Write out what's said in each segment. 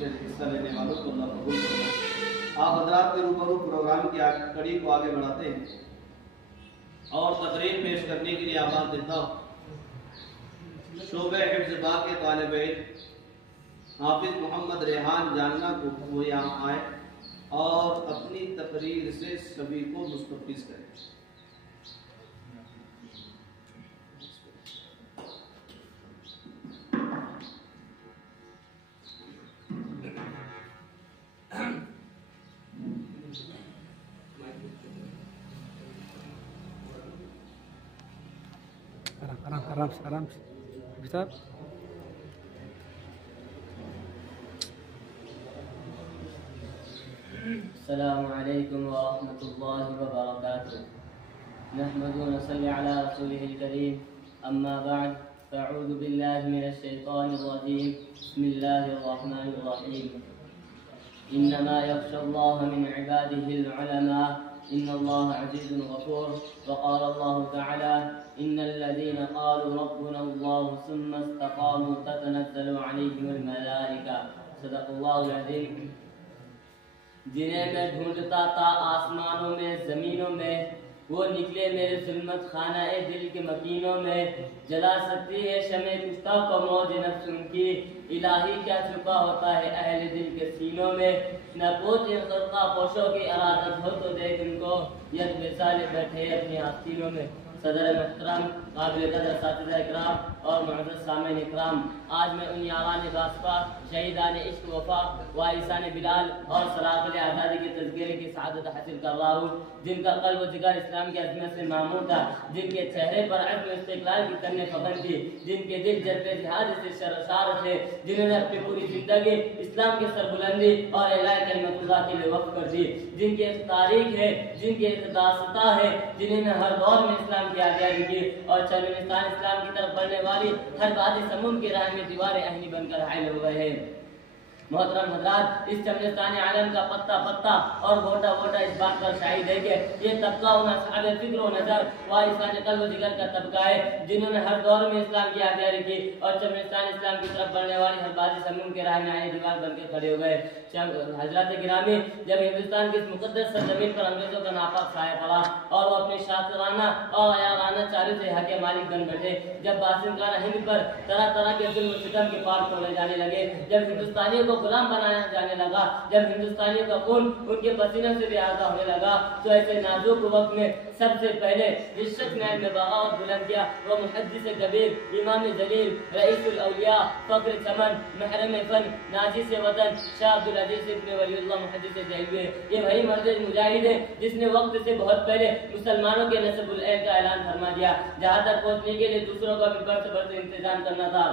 से हिस्सा लेने वालों को अल्लाह कबूल फरमाए। आप हजरात के रूबरू प्रोग्राम की कड़ी को आगे बढ़ाते हैं और तकरीर पेश करने के लिए आवाज़ देता हूँ शोबे हिफ्ज़ बा के तालिब इल्म हाफिज मोहम्मद रेहान जानना को वो यहाँ आए और अपनी तकरीर से सभी को मुस्तफ़ीज़ करें। आराम से बिता। अस्सलामु अलैकुम व रहमतुल्लाहि व बरकातुहू। नहमदुहु व नसल्ली अला रसूलिहिल करीम। अम्मा बअद फअऊज़ु बिल्लाहि मिनश शैतानिर रजीम। बिस्मिल्लाहिर रहमानिर रहीम। इन्नमा यख्शल्लाह मिन इबादिहिल उलमा। इन्नल्लाह अज़ीज़ुन गफूर। वक़ाल अल्लाहु तआला इन्नल्लज़ीना क़ालू रब्बुनल्लाहु सुम्मा इस्तक़ामू ततनज़्ज़लु अलैहिमुल मलाइका। सदक़ल्लाहुल अज़ीम। जिन्हें मैं ढूंढता था आसमानों में ज़मीनों में, वो निकले मेरे ज़ुल्मत खाना ए दिल के मकीनों में। जला सकती है शमे कुश्ता को मौज नफ्स उनकी, इलाही क्या छुपा होता है अहले दिल के सीनों में। न पोच इन खल्क़ा पोशों की अरादत हो तो देख उनको, यद मिसाले बैठे अपनी आस्तीनों में। सदर मोहतरम, काबिल कदर असातिज़ा इकराम और मुअज़्ज़ज़ सामिईन इकराम, आज मैं उन यारान बासपा, शहीदान इश्क वफा, वारिसान बिलाल और सलातिल आज़ादी के तज़किरे की सआदत हासिल कर रहा हूँ, जिनका क़ल्ब व जिगर इस्लाम की अज़मत से मामूर था, जिनके चेहरे पर अज़्म इस्तिक़लाल की तन्ने फगन थी, जिनके दिल जज्बे जिहाद से शरशार थे, जिन्होंने अपनी पूरी जिंदगी इस्लाम के सरबुलंदी और इलाही कलिमतुल्लाह के लिए वक़्फ़ कर दी, जिनकी एक तारीख है, जिनकी एक दास्तां है, जिन्होंने हर दौर में इस्लाम की आज़ादी की और चरमनिस्तान इस्लाम की तरफ बढ़ने वाली हर बादी समूम की राह में दीवारें अहनी बनकर हाइल हो गए हैं। मोहतरम हज़रात, इस चमनिस्तान आलम का पत्ता पत्ता और गोटा गोटा इस बात पर शाहिद है कि ये तबका उन असहाब फ़िक्र व नज़र वारिसान क़ल्ब व जिगर का तबका है, जिन्होंने हर दौर में इस्लाम की आज़ादी की और चमनिस्तान इस्लाम की तरफ बढ़ने वाली हर बादी समूम के राह में आए दीवार बनकर खड़े हो गए। हज़रात गिरामी, जब हिंदुस्तान की इस मुक़द्दस सरज़मीन पर अंग्रेज़ों का नापाक साया पड़ा और वो अपने शातिराना और अयाराना चारों से हक़ मालिक बन बैठे, जब बासिंगाना हिंद पर तरह तरह के ज़ुल्म व सितम के पार तोड़े जाने लगे, जब हिंदुस्तानियों को गुलाम बनाया जाने लगा, जब हिंदुस्तानियों का खून उनके पसीने से भी आज़ा होने लगा, तो ऐसे नाजुक वक्त में सबसे पहले जिस शख्स ने में बगावत बुलंद किया वो मुहद्दिस कबीर, इमाम जलील, रईसुल औलिया, फ़ख्र चमन, महरम फन, नाजिस वतन, शाह अब्दुल अजीज इब्न वलीउल्लाह मुहद्दिस देहलवी। ये वही मर्द मुजाहिद है जिसने वक्त से बहुत पहले मुसलमानों के नस्बुल ऐन का ऐलान फरमा दिया, जहाँ तक पहुँचने के लिए दूसरों का भी बढ़ते बढ़ते इंतजाम करना था।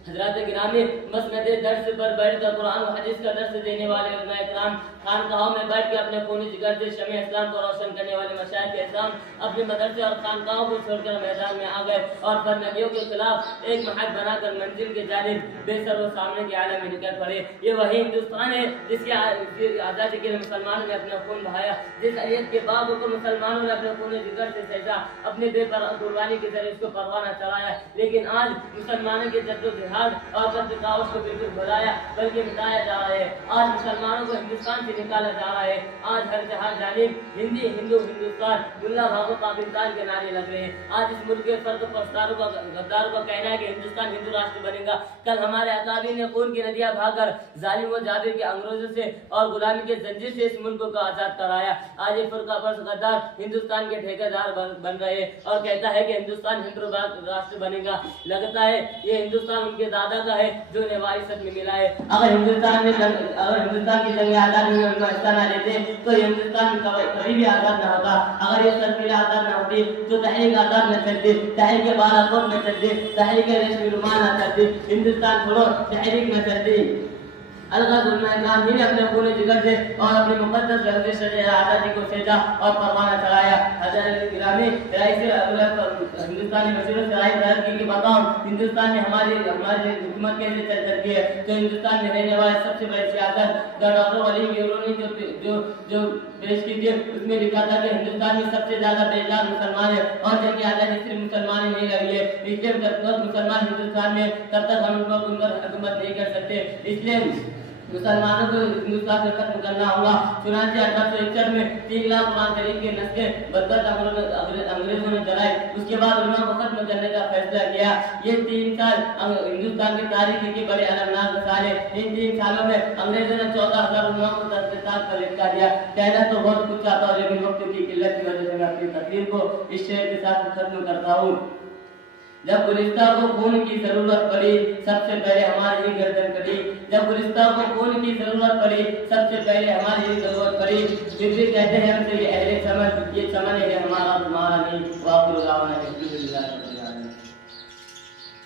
हज़रात गिरामी, मसनद दर्स पर बैठकर कुरान और हदीस का दर्स देने वाले उलमा इकराम, खानकाहों में बैठ के अपने खूनी जिगर से शमे इस्लाम को रोशन करने वाले मशाइख इस्लाम अपने मदरसे और खानकाहों को छोड़कर मैदान में आ गए और फरनगियों के खिलाफ एक महल बनाकर मंजिल के जानिब बेसर व सामने के आलम में निकल पड़े। ये वही हिंदुस्तान है जिसकी आज़ादी के लिए मुसलमानों ने अपना खून बहाया, जिस अयत के बागों को मुसलमानों ने अपने खूनी जिगर से सजा, अपने बेपरवाह कुर्बानी के जरिए उसको परवाना चढ़ाया। लेकिन आज मुसलमानों के जद्दोजहद और बदकावश को बिल्कुल भुलाया बल्कि मिटाया जा रहा है। आज मुसलमानों को हिंदुस्तान से निकाला जा रहा है। आज हर जहाँ जानिब हिंदी हिंदू हिंदुस्तान मुल्ला भागो पाकिस्तान के नारे लग रहे हैं। आज इस मुल्क के फर्द परस्तारों का गद्दारों का कहना है कि हिंदुस्तान हिंदू राष्ट्र बनेगा। कल हमारे अकाबीर ने खून की नदियां बहाकर जालिम व जाबिर के अंग्रेजों से और गुलामी के जंजीर से इस मुल्क को आजाद कराया। आज ये फुरका परस्त गद्दार हिंदुस्तान के ठेकेदार बन रहे और कहता है कि हिंदुस्तान हिंदू राष्ट्र बनेगा। लगता है ये हिंदुस्तान उनके दादा का है जो ने वारिसत में मिला है। अगर हिंदुस्तान की जंग आजादी में उनका हिस्सा न लेते तो हिंदुस्तान कभी भी आजाद न होता। अगर ये सरकीला आजाद न होती तो तहरीक आजाद न चलती, तहरीक के बालाकोट न चलती, तहरीक रेशमी रुमाल न चलती, हिंदुस्तान छोड़ो तहरीक न चलती। अलग-अलग ने अपने पूरे जिगर से और अपनी मुकद्दस गर्दिश से आज़ादी को सेजा और परवाना चलाया। हज़रत गिरामी हिंदुस्तानी मशहूर शराइत की बताओ हिंदुस्तान में हमारी हुकूमत कैसे चल सकती है। तो हिंदुस्तान में रहने वाले सबसे बड़ी सियासत डॉक्टर वली यूरोनी जो पेश की थी उसमें लिखा था कि हिंदुस्तान में सबसे ज्यादा बेजार मुसलमान है और जबकि आज़ादी सिर्फ मुसलमान ही नहीं लगी है, इसलिए जब तक मुसलमान हिंदुस्तान में तब तक हम उन पर हुकूमत नहीं कर सकते। इसलिए मुसलमानों को हिंदुस्तान से खत्म करना होगा। चुनांचे 1861 में 3 लाख कुरान शरीफ के नस्खें बदतर अंग्रेजों ने जलाए। उसके बाद उन्होंने को खत्म करने का फैसला किया। ये 3 साल हिंदुस्तान की तारीख के बड़े अलगनाक साल है। इन 3 सालों में अंग्रेजों ने 14,000 उलमा को तख्तात पर लटका दिया। कहना तो बहुत कुछ चाहता हूँ, लेकिन वक्त की किल्लत की वजह से मैं अपनी तकरीर को इस शेर के साथ खत्म करता हूँ। जब गुलिस्तां को खून की जरूरत पड़ी, सबसे पहले हमारी ही गर्दन कटी। जब गुलिस्तां को खून की जरूरत पड़ी, सबसे पहले हमारी ही जरूरत पड़ी। फिर भी कहते हैं हमसे ये अहले चमन, ये चमन है हमारा तुम्हारा नहीं। वाक़िअ